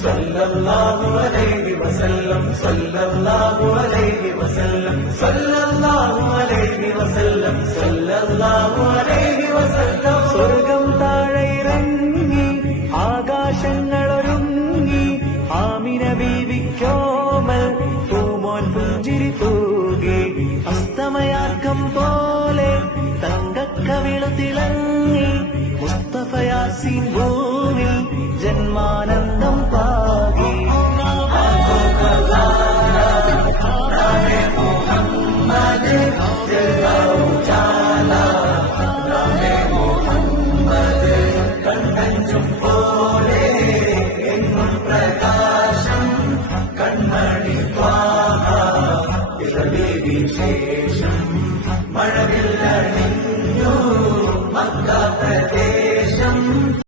സല്ലല്ലാഹു അലൈഹി വസല്ലം സല്ലല്ലാഹു അലൈഹി വസല്ലം സല്ലല്ലാഹു അലൈഹി വസല്ലം സല്ലല്ലാഹു അലൈഹി വസല്ലം. സ്വർഗം താഴെ ഇറങ്ങി ആകാശങ്ങളൊരുങ്ങി ആമിന ബീവിക്കോമൽ പൂമോൻ പുഞ്ചിരി തൂകി അസ്തമയാക്കം പോലെ തങ്കക്കവിളു തിളങ്ങി മുസ്തഫ യാസീൻ ഭൂമിൽ ജന്മാനന്ദം പാകി. കണ്ണഞ്ചും പോലെ എങ്ങും പ്രകാശം കൺമണി ത്വാഹ വിശേഷം